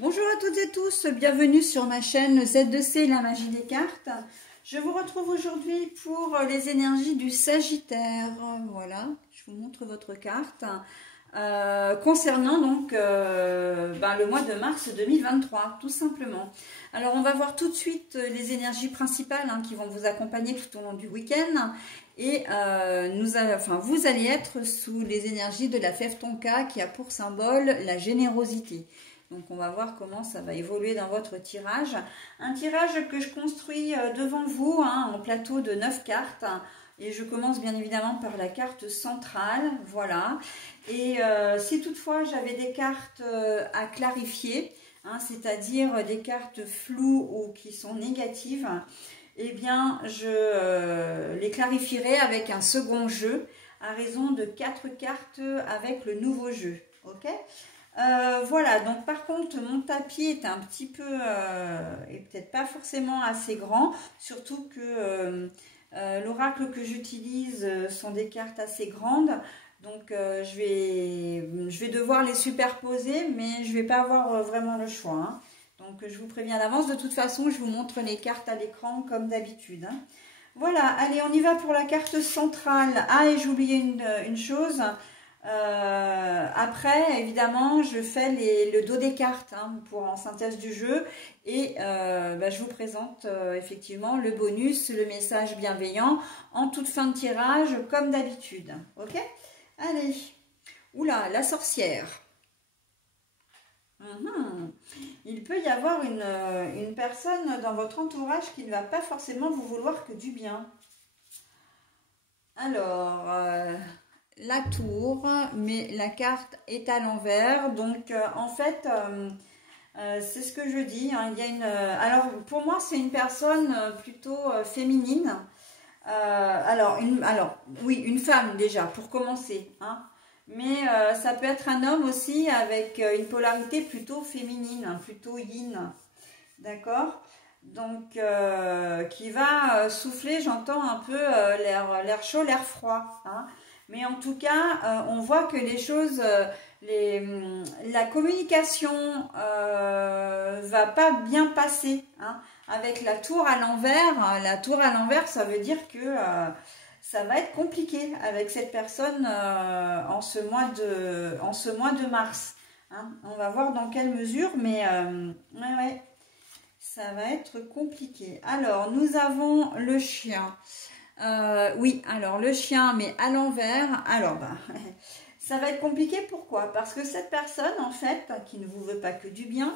Bonjour à toutes et tous, bienvenue sur ma chaîne Z2C, la magie des cartes. Je vous retrouve aujourd'hui pour les énergies du Sagittaire. Voilà, je vous montre votre carte. Concernant donc le mois de mars 2023, tout simplement. Alors on va voir tout de suite les énergies principales qui vont vous accompagner tout au long du week-end. Et vous allez être sous les énergies de la fève tonka qui a pour symbole la générosité. Donc on va voir comment ça va évoluer dans votre tirage. Un tirage que je construis devant vous en plateau de 9 cartes. Et je commence bien évidemment par la carte centrale, voilà. Et si toutefois j'avais des cartes à clarifier, c'est-à-dire des cartes floues ou qui sont négatives, eh bien je les clarifierai avec un second jeu à raison de 4 cartes avec le nouveau jeu, ok? Voilà, donc par contre mon tapis est un petit peu, et peut-être pas forcément assez grand, surtout que l'oracle que j'utilise sont des cartes assez grandes, donc je vais devoir les superposer, mais je vais pas avoir vraiment le choix. Donc je vous préviens d'avance, de toute façon je vous montre les cartes à l'écran comme d'habitude. Voilà, allez on y va pour la carte centrale. Ah, et j'ai oublié une chose. Après évidemment je fais le dos des cartes pour en synthèse du jeu et je vous présente effectivement le bonus, le message bienveillant en toute fin de tirage comme d'habitude, ok? Allez, oula, la sorcière. Il peut y avoir une personne dans votre entourage qui ne va pas forcément vous vouloir que du bien. Alors la tour, mais la carte est à l'envers, donc en fait c'est ce que je dis, il y a une alors pour moi c'est une personne plutôt féminine, oui, une femme déjà pour commencer, mais ça peut être un homme aussi avec une polarité plutôt féminine, plutôt yin, d'accord? Donc qui va souffler, j'entends un peu l'air chaud, l'air froid, mais en tout cas, on voit que les choses, la communication va pas bien passer. Avec la tour à l'envers, ça veut dire que ça va être compliqué avec cette personne en ce mois de mars. On va voir dans quelle mesure, mais ouais, ça va être compliqué. Alors, nous avons le chien. Oui, alors le chien, mais à l'envers. Alors, ça va être compliqué. Pourquoi? Parce que cette personne, en fait, qui ne vous veut pas que du bien,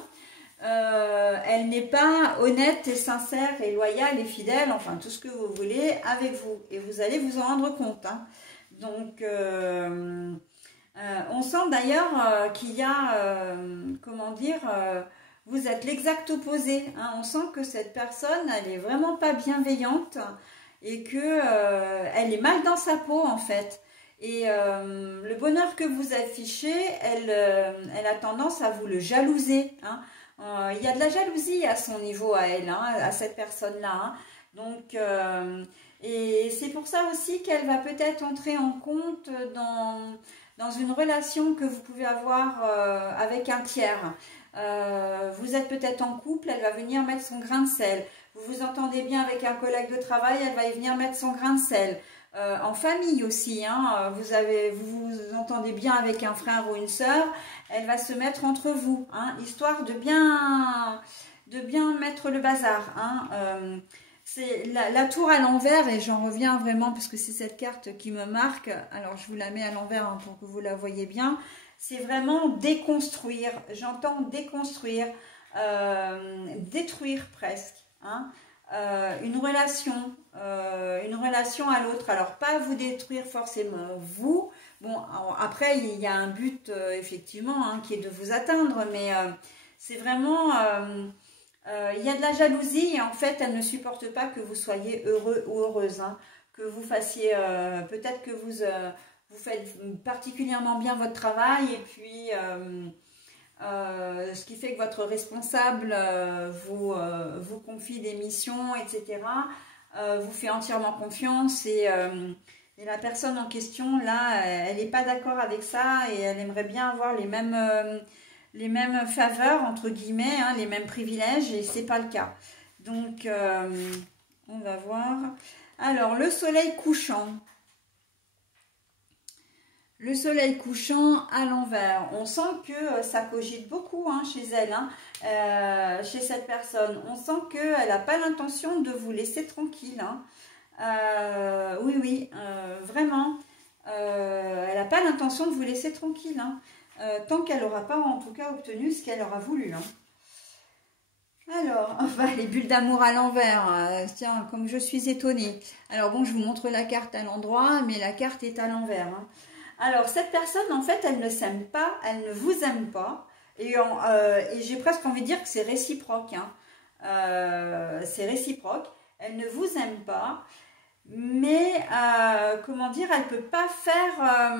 elle n'est pas honnête et sincère et loyale et fidèle, enfin tout ce que vous voulez, avec vous. Et vous allez vous en rendre compte. Donc, on sent d'ailleurs qu'il y a, comment dire... vous êtes l'exact opposé. On sent que cette personne, elle est vraiment pas bienveillante et que elle est mal dans sa peau en fait. Et le bonheur que vous affichez, elle a tendance à vous le jalouser. Il y a de la jalousie à son niveau à elle, à cette personne-là. Donc, et c'est pour ça aussi qu'elle va peut-être entrer en compte dans une relation que vous pouvez avoir avec un tiers. Vous êtes peut-être en couple, elle va venir mettre son grain de sel. Vous vous entendez bien avec un collègue de travail, elle va y venir mettre son grain de sel. En famille aussi, vous vous entendez bien avec un frère ou une sœur, elle va se mettre entre vous, histoire de bien mettre le bazar. C'est la tour à l'envers, et j'en reviens vraiment parce que c'est cette carte qui me marque. Alors je vous la mets à l'envers pour que vous la voyez bien. C'est vraiment déconstruire, j'entends déconstruire, détruire presque, une relation à l'autre. Alors pas vous détruire forcément vous, bon après il y a un but effectivement qui est de vous atteindre, mais c'est vraiment, il y a de la jalousie et en fait elle ne supporte pas que vous soyez heureux ou heureuse, que vous fassiez, peut-être que vous faites particulièrement bien votre travail et puis ce qui fait que votre responsable vous confie des missions, etc. Vous fait entièrement confiance et la personne en question, là, elle n'est pas d'accord avec ça et elle aimerait bien avoir les mêmes les mêmes faveurs, entre guillemets, hein, les mêmes privilèges, et c'est pas le cas. Donc, on va voir. Alors, le soleil couchant. Le soleil couchant à l'envers. On sent que ça cogite beaucoup hein, chez elle, hein, chez cette personne. On sent qu'elle n'a pas l'intention de vous laisser tranquille. Hein. Oui, oui, vraiment. Elle n'a pas l'intention de vous laisser tranquille. Hein, tant qu'elle n'aura pas en tout cas obtenu ce qu'elle aura voulu. Hein. Alors, enfin, les bulles d'amour à l'envers, tiens, comme je suis étonnée. Alors bon, je vous montre la carte à l'endroit, mais la carte est à l'envers. Hein. Alors, cette personne, en fait, elle ne s'aime pas, elle ne vous aime pas. Et j'ai presque envie de dire que c'est réciproque. Hein. C'est réciproque. Elle ne vous aime pas. Mais, comment dire, elle ne peut pas faire...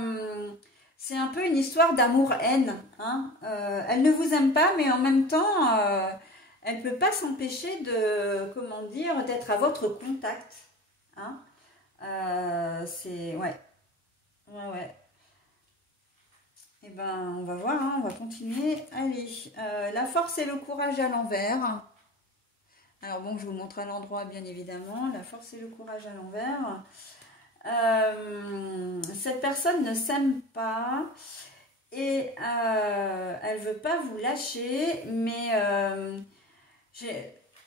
c'est un peu une histoire d'amour-haine. Hein. Elle ne vous aime pas, mais en même temps... elle ne peut pas s'empêcher de, comment dire, d'être à votre contact. Hein. C'est, ouais. Ouais, ouais. Eh ben, on va voir, hein, on va continuer. Allez, la force et le courage à l'envers. Alors bon, je vous montre à l'endroit, bien évidemment. La force et le courage à l'envers. Cette personne ne s'aime pas. Et elle ne veut pas vous lâcher, mais...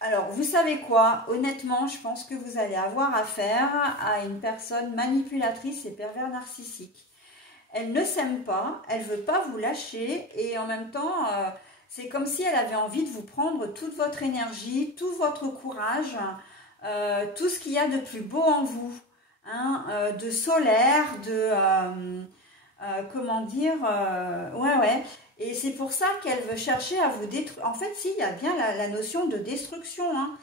alors, vous savez quoi? Honnêtement, je pense que vous allez avoir affaire à une personne manipulatrice et pervers narcissique. Elle ne s'aime pas, elle ne veut pas vous lâcher et en même temps, c'est comme si elle avait envie de vous prendre toute votre énergie, tout votre courage, tout ce qu'il y a de plus beau en vous, hein, de solaire, de... comment dire, ouais, ouais. Et c'est pour ça qu'elle veut chercher à vous détruire. En fait, si, il y a bien la notion de destruction, hein,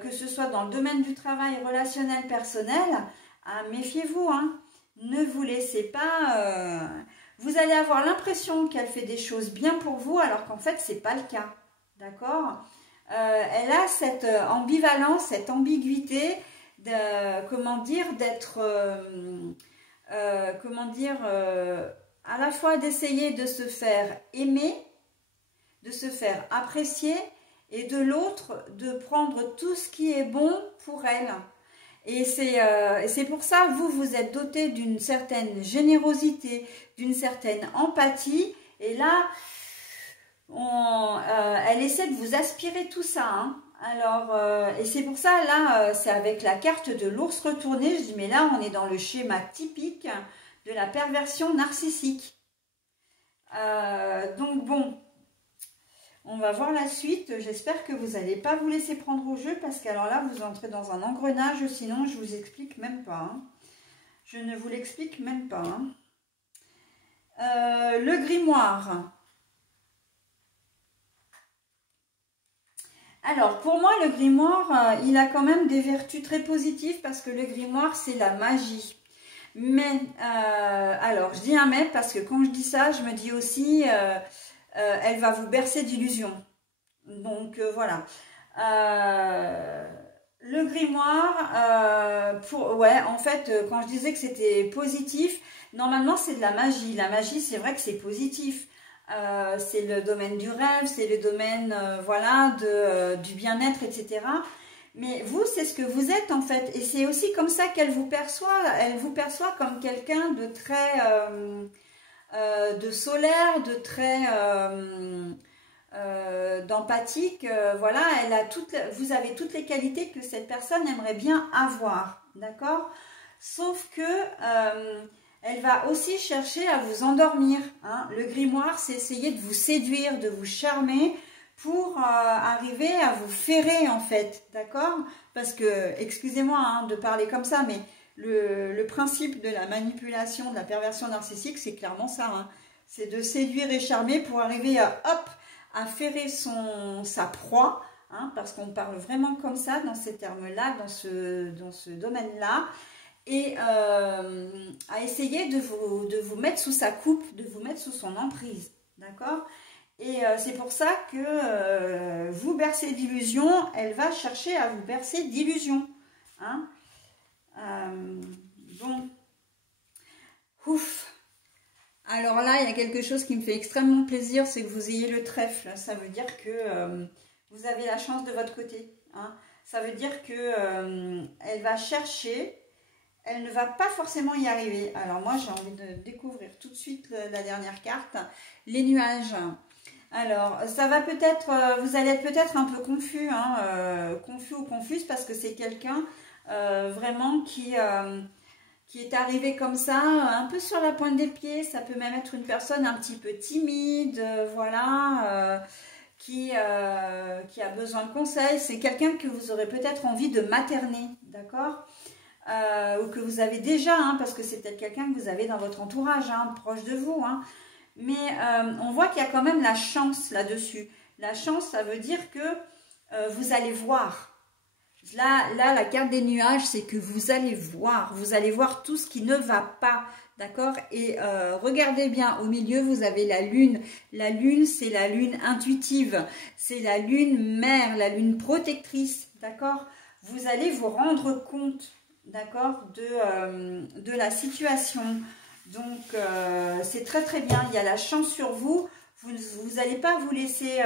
que ce soit dans le domaine du travail relationnel, personnel, méfiez-vous, hein, ne vous laissez pas... vous allez avoir l'impression qu'elle fait des choses bien pour vous, alors qu'en fait, c'est pas le cas, d'accord. Elle a cette ambivalence, cette ambiguïté, de, comment dire, d'être... comment dire, à la fois d'essayer de se faire aimer, de se faire apprécier, et de l'autre, de prendre tout ce qui est bon pour elle. Et c'est pour ça, vous êtes doté d'une certaine générosité, d'une certaine empathie, et là, elle essaie de vous aspirer tout ça, hein. Alors, et c'est pour ça, là, c'est avec la carte de l'ours retourné, je dis, mais là, on est dans le schéma typique de la perversion narcissique. Donc, bon, on va voir la suite. J'espère que vous n'allez pas vous laisser prendre au jeu, parce qu'alors là, vous entrez dans un engrenage, sinon, je vous explique même pas. Hein. Je ne vous l'explique même pas. Hein. Le grimoire. Alors, pour moi, le grimoire, il a quand même des vertus très positives parce que le grimoire, c'est la magie. Mais, alors, je dis un mais parce que quand je dis ça, je me dis aussi, elle va vous bercer d'illusions. Donc, voilà. Le grimoire, ouais, en fait, quand je disais que c'était positif, normalement, c'est de la magie. La magie, c'est vrai que c'est positif. C'est le domaine du rêve, c'est le domaine voilà, du bien-être, etc. Mais vous, c'est ce que vous êtes en fait. Et c'est aussi comme ça qu'elle vous perçoit. Elle vous perçoit comme quelqu'un de très de solaire, de très d'empathique. Voilà, elle a vous avez toutes les qualités que cette personne aimerait bien avoir. D'accord? Sauf que... elle va aussi chercher à vous endormir. Hein. Le grimoire, c'est essayer de vous séduire, de vous charmer pour arriver à vous ferrer en fait. D'accord? Parce que, excusez-moi hein, de parler comme ça, mais le principe de la manipulation, de la perversion narcissique, c'est clairement ça. Hein. C'est de séduire et charmer pour arriver à, hop, à ferrer sa proie. Hein, parce qu'on parle vraiment comme ça dans ces termes-là, dans ce domaine-là. Et à essayer de vous mettre sous sa coupe, de vous mettre sous son emprise, d'accord? Et c'est pour ça que vous bercez d'illusions, elle va chercher à vous bercer d'illusions, hein? Bon, ouf, Alors là, il y a quelque chose qui me fait extrêmement plaisir, c'est que vous ayez le trèfle. Ça veut dire que vous avez la chance de votre côté, hein. Ça veut dire que elle va chercher, elle ne va pas forcément y arriver. Alors moi, j'ai envie de découvrir tout de suite la dernière carte, les nuages. Alors, ça va peut-être, vous allez être peut-être un peu confus, hein, confus ou confuse, parce que c'est quelqu'un vraiment qui est arrivé comme ça, un peu sur la pointe des pieds. Ça peut même être une personne un petit peu timide, voilà, qui a besoin de conseils. C'est quelqu'un que vous aurez peut-être envie de materner, d'accord, ou que vous avez déjà, hein, parce que c'est peut-être quelqu'un que vous avez dans votre entourage, hein, proche de vous, hein. Mais on voit qu'il y a quand même la chance là-dessus. La chance, ça veut dire que vous allez voir. Là, la carte des nuages, c'est que vous allez voir tout ce qui ne va pas, d'accord? Et regardez bien, au milieu, vous avez la lune. La lune, c'est la lune intuitive, c'est la lune mère, la lune protectrice, d'accord? Vous allez vous rendre compte, d'accord, de la situation. Donc, c'est très très bien, il y a la chance sur vous. Vous n'allez pas vous laisser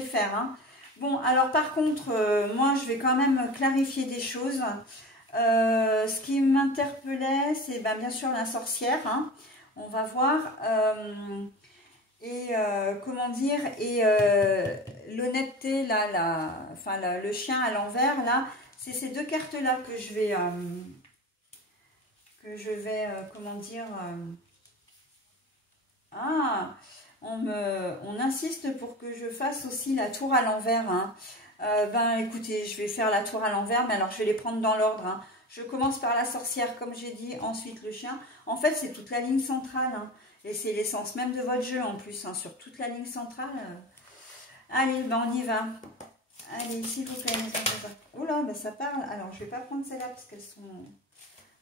faire, hein. Bon, alors par contre, moi, je vais quand même clarifier des choses. Ce qui m'interpellait, c'est bien sûr la sorcière, hein. On va voir. Comment dire, et l'honnêteté, là, enfin, le chien à l'envers, là, c'est ces deux cartes-là que je vais, comment dire... on insiste pour que je fasse aussi la tour à l'envers, hein. Écoutez, je vais faire la tour à l'envers, mais alors je vais les prendre dans l'ordre, hein. Je commence par la sorcière, comme j'ai dit, ensuite le chien. En fait, c'est toute la ligne centrale, hein. Et c'est l'essence même de votre jeu en plus, hein, sur toute la ligne centrale. Allez, on y va. Allez, s'il vous plaît, les enfants. Oh là, ça parle. Alors, je vais pas prendre celle-là parce qu'elles sont...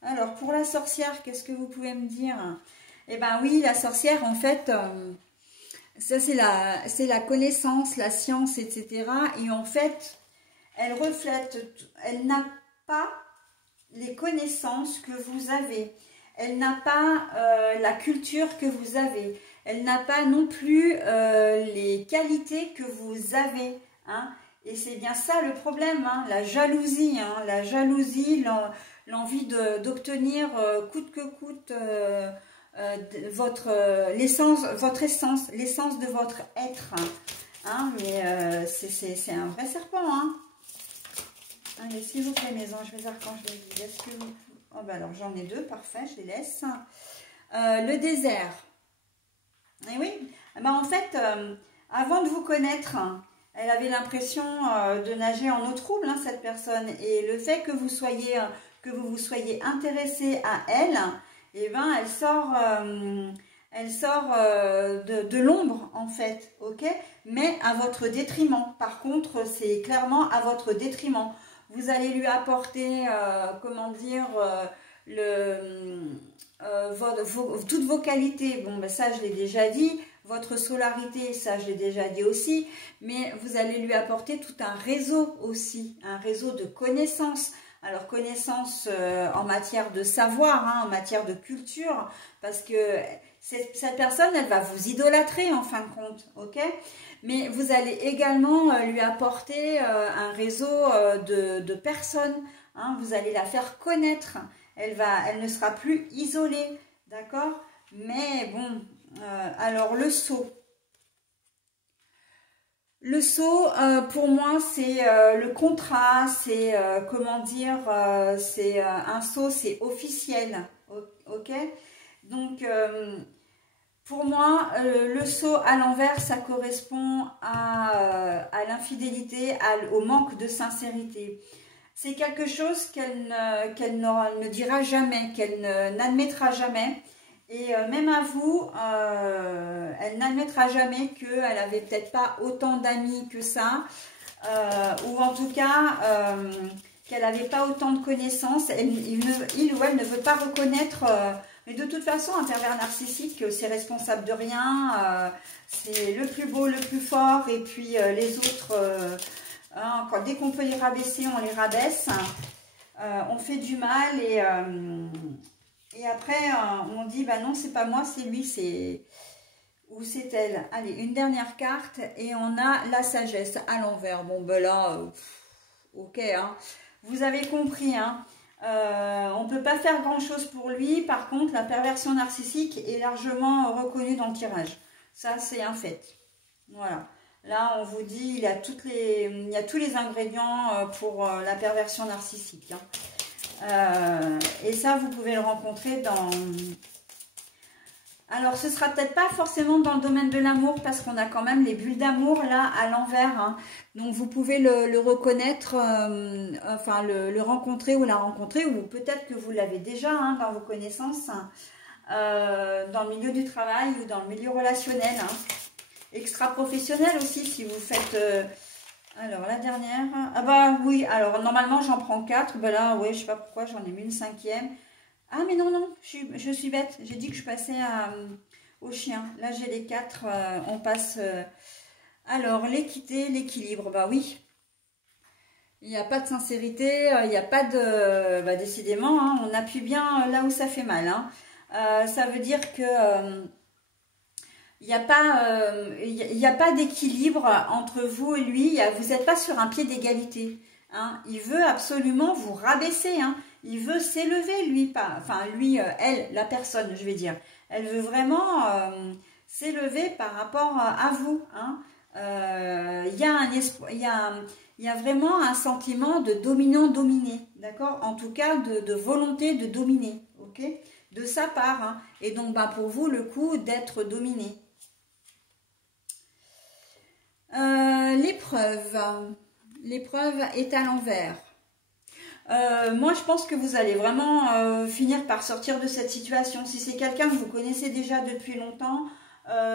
Alors, pour la sorcière, qu'est-ce que vous pouvez me dire? Eh bien oui, la sorcière, en fait, ça c'est la connaissance, la science, etc. Et en fait, elle reflète, elle n'a pas les connaissances que vous avez. Elle n'a pas la culture que vous avez. Elle n'a pas non plus les qualités que vous avez, hein. Et c'est bien ça le problème, hein, la jalousie, hein, l'envie d'obtenir coûte que coûte votre essence, l'essence de votre être, hein, mais c'est un vrai serpent, hein. Allez, s'il vous plaît, mes anges, mes archanges, est-ce que vous... Oh, alors j'en ai deux, parfait, je les laisse. Le désert. Et oui, en fait, avant de vous connaître, elle avait l'impression de nager en eau trouble, hein, cette personne. Et le fait que vous vous soyez intéressé à elle, eh ben, elle sort de l'ombre, en fait, ok? Mais à votre détriment. Par contre, c'est clairement à votre détriment. Vous allez lui apporter, comment dire, toutes vos qualités. Bon, ça, je l'ai déjà dit. Votre solarité, ça, je l'ai déjà dit aussi. Mais vous allez lui apporter tout un réseau aussi, un réseau de connaissances. Alors, connaissances en matière de savoir, hein, en matière de culture, parce que cette personne, elle va vous idolâtrer en fin de compte, ok? Mais vous allez également lui apporter un réseau de personnes, hein, vous allez la faire connaître, elle ne sera plus isolée, d'accord? Mais bon, alors le sceau. Le sceau, pour moi, c'est le contrat, c'est, comment dire, c'est un sceau, c'est officiel, ok? Donc, pour moi, le sceau à l'envers, ça correspond à l'infidélité, au manque de sincérité. C'est quelque chose qu'elle ne dira jamais, qu'elle n'admettra jamais. Et même à vous, elle n'admettra jamais qu'elle n'avait peut-être pas autant d'amis que ça, ou en tout cas qu'elle n'avait pas autant de connaissances. Il ou elle ne veut pas reconnaître, mais de toute façon, un pervers narcissique, c'est responsable de rien, c'est le plus beau, le plus fort, et puis les autres, hein, dès qu'on peut les rabaisser, on les rabaisse, on fait du mal Et après, on dit, bah non, c'est pas moi, c'est lui, c'est... Ou c'est elle. Allez, une dernière carte et on a la sagesse à l'envers. Bon, ben là, ok, hein. Vous avez compris, hein. On ne peut pas faire grand-chose pour lui. Par contre, la perversion narcissique est largement reconnue dans le tirage. Ça, c'est un fait. Voilà. Là, on vous dit, il y a tous les ingrédients pour la perversion narcissique, hein. Et ça, vous pouvez le rencontrer dans... Alors, ce sera peut-être pas forcément dans le domaine de l'amour parce qu'on a quand même les bulles d'amour là à l'envers, hein. Donc, vous pouvez le reconnaître, enfin le rencontrer ou la rencontrer, ou peut-être que vous l'avez déjà, hein, dans vos connaissances, hein, dans le milieu du travail ou dans le milieu relationnel, hein. Extra-professionnel aussi si vous faites... alors, la dernière... Ah bah oui, alors normalement j'en prends 4. Ben là, oui, je sais pas pourquoi, j'en ai mis une 5e. Ah mais non, non, je suis bête. J'ai dit que je passais au chien. Là, j'ai les 4. On passe... alors, l'équité, l'équilibre. Bah oui. Il n'y a pas de sincérité. Il n'y a pas de... Bah, décidément, hein, on appuie bien là où ça fait mal, hein. Ça veut dire que... il n'y a pas d'équilibre entre vous et lui. Vous n'êtes pas sur un pied d'égalité, hein. Il veut absolument vous rabaisser, hein. Il veut s'élever, lui, pas, enfin, lui, elle, la personne, je vais dire. Elle veut vraiment s'élever par rapport à vous, hein. Il y a vraiment un sentiment de dominant-dominé, d'accord? En tout cas, de volonté de dominer, ok? De sa part, hein. Et donc, bah, pour vous, le coup d'être dominé. L'épreuve. L'épreuve est à l'envers. Moi, je pense que vous allez vraiment finir par sortir de cette situation. Si c'est quelqu'un que vous connaissez déjà depuis longtemps,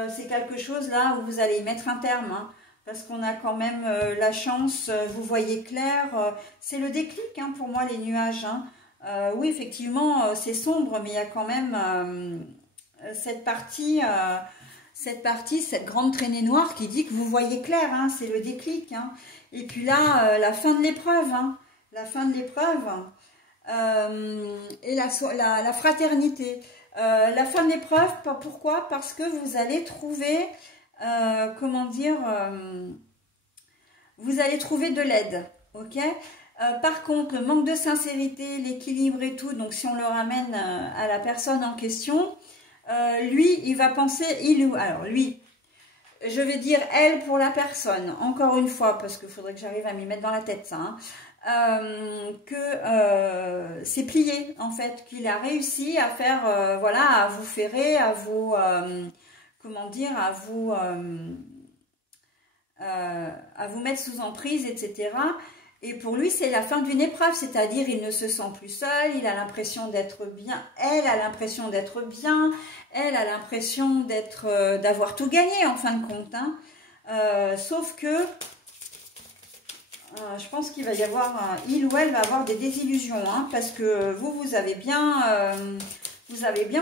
c'est quelque chose là où vous allez y mettre un terme, hein, parce qu'on a quand même la chance, vous voyez clair. C'est le déclic, hein, pour moi, les nuages, hein. Oui, effectivement, c'est sombre, mais il y a quand même cette partie, cette grande traînée noire qui dit que vous voyez clair, hein, c'est le déclic, hein. Et puis là, la fin de l'épreuve, hein. La fin de l'épreuve et la fraternité. La fin de l'épreuve, pourquoi? Parce que vous allez trouver, comment dire, vous allez trouver de l'aide, ok? Par contre, le manque de sincérité, l'équilibre et tout, donc si on le ramène à la personne en question, lui, il va penser, alors lui, je vais dire elle pour la personne, encore une fois, parce qu'il faudrait que j'arrive à m'y mettre dans la tête ça, hein. C'est plié en fait, qu'il a réussi à faire, voilà, à vous ferrer, à vous, comment dire, à vous mettre sous emprise, etc. Et pour lui, c'est la fin d'une épreuve, c'est-à-dire il ne se sent plus seul, il a l'impression d'être bien, elle a l'impression d'être bien, elle a l'impression d'avoir tout gagné en fin de compte, hein. Sauf que je pense qu'il va y avoir, il ou elle va avoir des désillusions, hein, parce que vous avez bien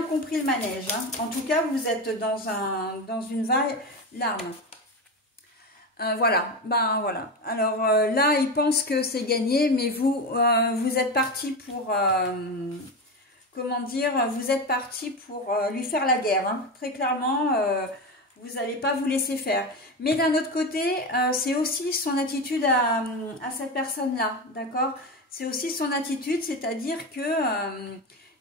compris le manège, hein. En tout cas, vous êtes dans une vague larme. Voilà, ben voilà. Alors là, il pense que c'est gagné, mais vous êtes parti pour, comment dire, vous êtes parti pour lui faire la guerre, hein. Très clairement, vous n'allez pas vous laisser faire. Mais d'un autre côté, c'est aussi son attitude à cette personne-là, d'accord? C'est aussi son attitude, c'est-à-dire que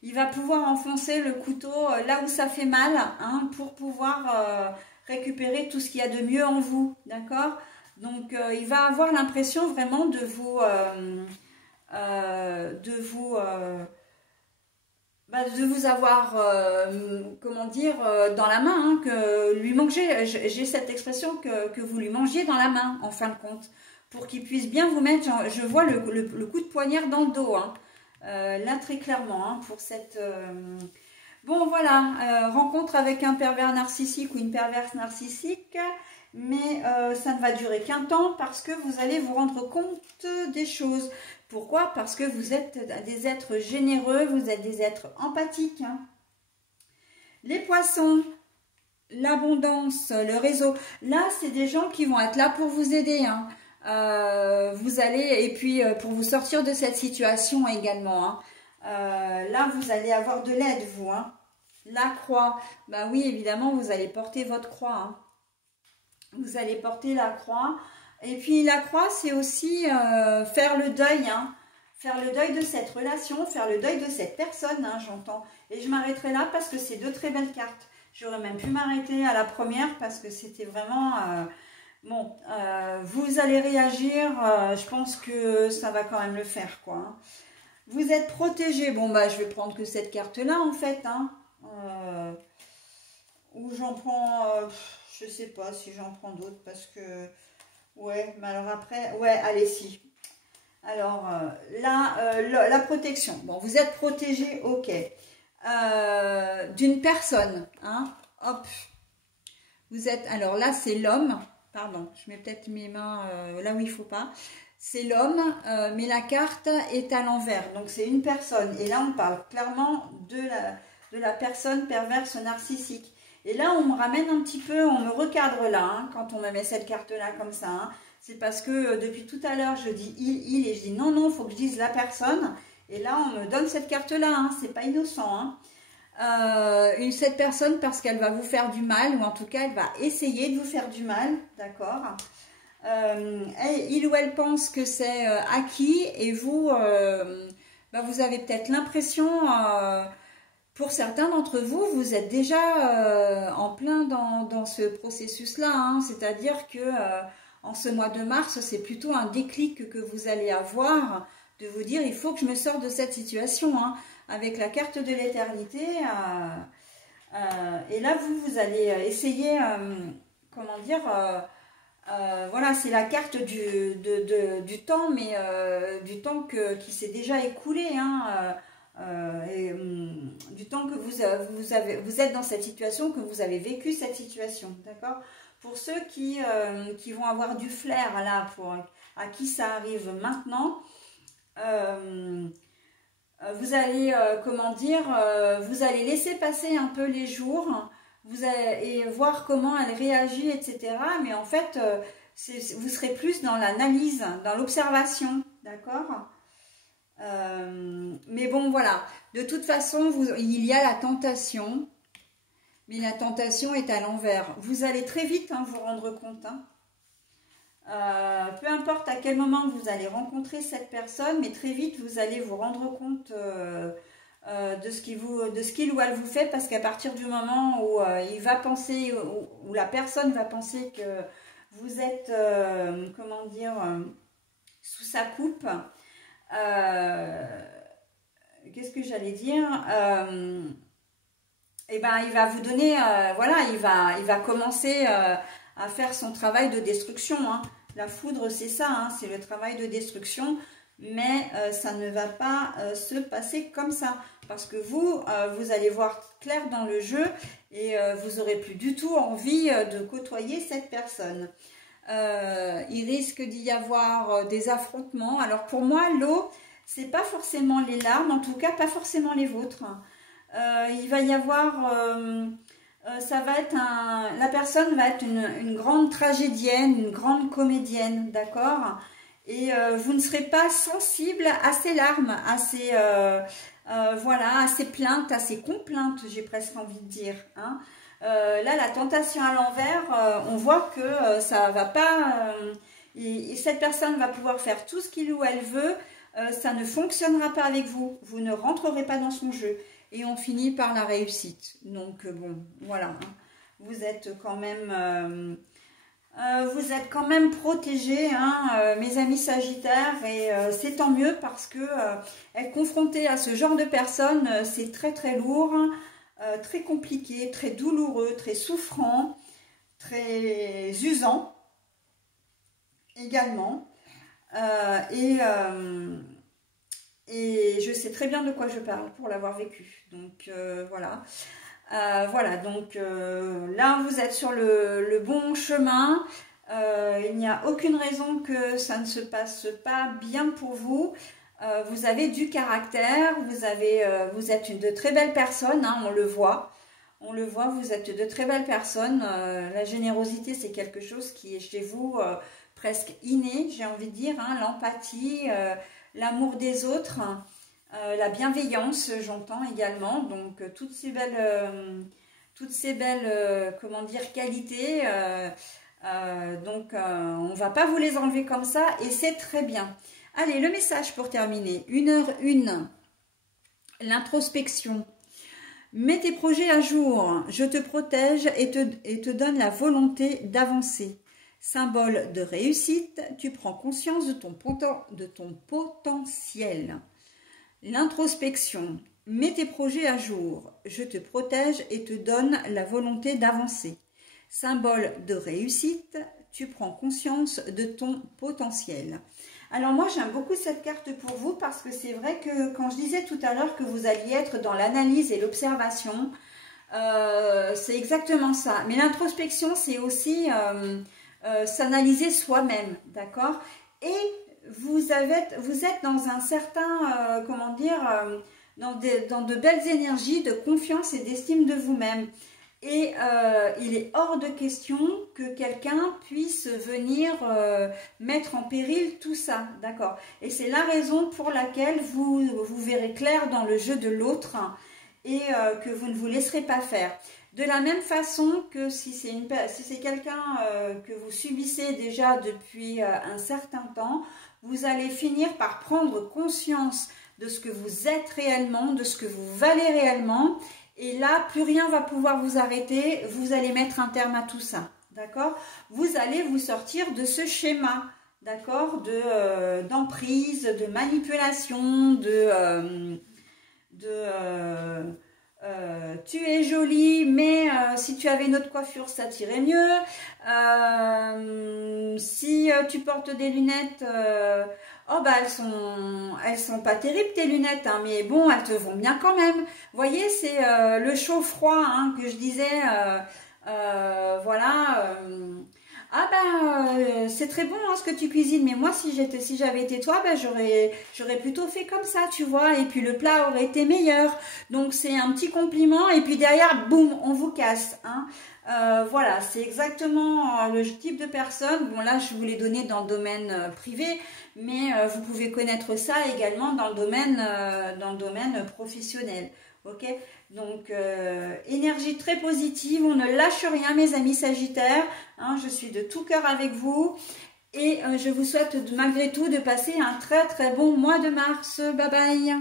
il va pouvoir enfoncer le couteau là où ça fait mal, hein, pour pouvoir récupérer tout ce qu'il y a de mieux en vous, d'accord? Donc, il va avoir l'impression vraiment de vous avoir, comment dire, dans la main, hein, que lui manger, j'ai cette expression que vous lui mangiez dans la main, en fin de compte, pour qu'il puisse bien vous mettre, je vois le coup de poignard dans le dos, hein, là très clairement, hein, pour cette... Bon voilà, rencontre avec un pervers narcissique ou une perverse narcissique, mais ça ne va durer qu'un temps parce que vous allez vous rendre compte des choses. Pourquoi? Parce que vous êtes des êtres généreux, vous êtes des êtres empathiques, hein. Les poissons, l'abondance, le réseau, là c'est des gens qui vont être là pour vous aider, hein. Vous allez, et puis pour vous sortir de cette situation également, hein. Là, vous allez avoir de l'aide, vous. Hein. La croix, bah oui, évidemment, vous allez porter votre croix. Hein. Vous allez porter la croix. Et puis, la croix, c'est aussi faire le deuil. Hein. Faire le deuil de cette relation, faire le deuil de cette personne, hein, j'entends. Et je m'arrêterai là parce que c'est deux très belles cartes. J'aurais même pu m'arrêter à la première parce que c'était vraiment... bon, vous allez réagir, je pense que ça va quand même le faire, quoi. Hein. Vous êtes protégé. Bon, bah, je vais prendre que cette carte-là, en fait. Hein. Ou j'en prends... je sais pas si j'en prends d'autres parce que... Ouais, mais alors après... Ouais, allez, si. Alors, là, la protection. Bon, vous êtes protégé, ok. D'une personne, hein. Hop. Vous êtes... Alors là, c'est l'homme. Pardon, je mets peut-être mes mains là où il ne faut pas. C'est l'homme, mais la carte est à l'envers. Donc, c'est une personne. Et là, on parle clairement de la personne perverse narcissique. Et là, on me ramène un petit peu, on me recadre là, hein, quand on me met cette carte-là comme ça. Hein. C'est parce que depuis tout à l'heure, je dis il, et je dis non, non, il faut que je dise la personne. Et là, on me donne cette carte-là, hein, c'est pas innocent. Hein. Cette personne, parce qu'elle va vous faire du mal, ou en tout cas, elle va essayer de vous faire du mal, d'accord. Il ou elle pense que c'est acquis, et vous, vous avez peut-être l'impression... pour certains d'entre vous, vous êtes déjà en plein dans ce processus-là. Hein. C'est-à-dire que en ce mois de mars, c'est plutôt un déclic que vous allez avoir de vous dire, il faut que je me sorte de cette situation. Hein. Avec la carte de l'éternité. Et là, vous allez essayer, comment dire, voilà, c'est la carte du temps, mais du temps qui s'est déjà écoulé. Hein. Du temps que vous êtes dans cette situation, que vous avez vécu cette situation, d'accord. Pour ceux qui vont avoir du flair là, à qui ça arrive maintenant, vous allez, comment dire, vous allez laisser passer un peu les jours, et voir comment elle réagit, etc. Mais en fait, vous serez plus dans l'analyse, dans l'observation, d'accord. Mais bon, voilà. De toute façon, il y a la tentation, mais la tentation est à l'envers. Vous allez très vite vous rendre compte. Hein. Peu importe à quel moment vous allez rencontrer cette personne, mais très vite vous allez vous rendre compte de ce qu'il ou elle vous fait, parce qu'à partir du moment où il va penser, où la personne va penser que vous êtes, comment dire, sous sa coupe. Qu'est-ce que j'allais dire, et ben il va vous donner, voilà, il va commencer à faire son travail de destruction. Hein. La foudre, c'est ça, hein, c'est le travail de destruction, mais ça ne va pas se passer comme ça, parce que vous allez voir clair dans le jeu, et vous n'aurez plus du tout envie de côtoyer cette personne. Il risque d'y avoir des affrontements. Alors pour moi, l'eau, c'est pas forcément les larmes, en tout cas pas forcément les vôtres. Il va y avoir, ça va être la personne va être une grande tragédienne, une grande comédienne, d'accord. Et vous ne serez pas sensible à ces larmes, à ces, voilà, à ces plaintes, à ces complaintes, j'ai presque envie de dire. Hein. Là, la tentation à l'envers, on voit que ça va pas, et cette personne va pouvoir faire tout ce qu'il ou elle veut, ça ne fonctionnera pas avec vous, vous ne rentrerez pas dans son jeu, et on finit par la réussite. Donc bon, voilà, hein. Vous êtes quand même protégés, hein, mes amis Sagittaires, et c'est tant mieux, parce que être confronté à ce genre de personnes, c'est très très lourd, très compliqué, très douloureux, très souffrant, très usant également. Et je sais très bien de quoi je parle pour l'avoir vécu. Donc voilà. Voilà, donc là vous êtes sur le bon chemin. Il n'y a aucune raison que ça ne se passe pas bien pour vous. Vous avez du caractère, vous êtes de très belles personnes, hein, on le voit, vous êtes de très belles personnes. La générosité, c'est quelque chose qui est chez vous presque inné, j'ai envie de dire, hein, l'empathie, l'amour des autres. la bienveillance, j'entends également. Donc, toutes ces belles, comment dire, qualités. Donc, on ne va pas vous les enlever comme ça et c'est très bien. Allez, le message pour terminer. 1h01. L'introspection. Mets tes projets à jour. Je te protège et te donne la volonté d'avancer. Symbole de réussite, tu prends conscience de ton potentiel. L'introspection. Mets tes projets à jour. Je te protège et te donne la volonté d'avancer. Symbole de réussite, tu prends conscience de ton potentiel. Alors moi j'aime beaucoup cette carte pour vous parce que c'est vrai que quand je disais tout à l'heure que vous alliez être dans l'analyse et l'observation, c'est exactement ça. Mais l'introspection c'est aussi s'analyser soi-même, d'accord? Et vous êtes dans un certain, comment dire, dans de belles énergies de confiance et d'estime de vous-même. Et il est hors de question que quelqu'un puisse venir mettre en péril tout ça, d'accord? Et c'est la raison pour laquelle vous verrez clair dans le jeu de l'autre et que vous ne vous laisserez pas faire. De la même façon que si c'est quelqu'un que vous subissez déjà depuis un certain temps, vous allez finir par prendre conscience de ce que vous êtes réellement, de ce que vous valez réellement. Et là, plus rien va pouvoir vous arrêter. Vous allez mettre un terme à tout ça, d'accord? Vous allez vous sortir de ce schéma, d'accord? D'emprise, de manipulation, tu es jolie, mais si tu avais une autre coiffure, ça t'irait mieux. Si tu portes des lunettes, oh bah elles sont pas terribles tes lunettes, hein, mais bon, elles te vont bien quand même. Vous voyez, c'est le chaud-froid hein, que je disais. Voilà. Ah ben c'est très bon hein, ce que tu cuisines, mais moi si j'avais été toi, ben j'aurais plutôt fait comme ça, tu vois, et puis le plat aurait été meilleur. Donc c'est un petit compliment et puis derrière, boum, on vous casse. Hein. Voilà, c'est exactement le type de personne. Bon là je vous l'ai donné dans le domaine privé, mais vous pouvez connaître ça également dans le domaine professionnel. Ok, donc énergie très positive, on ne lâche rien mes amis Sagittaires, hein, je suis de tout cœur avec vous et je vous souhaite malgré tout de passer un très très bon mois de mars. Bye bye.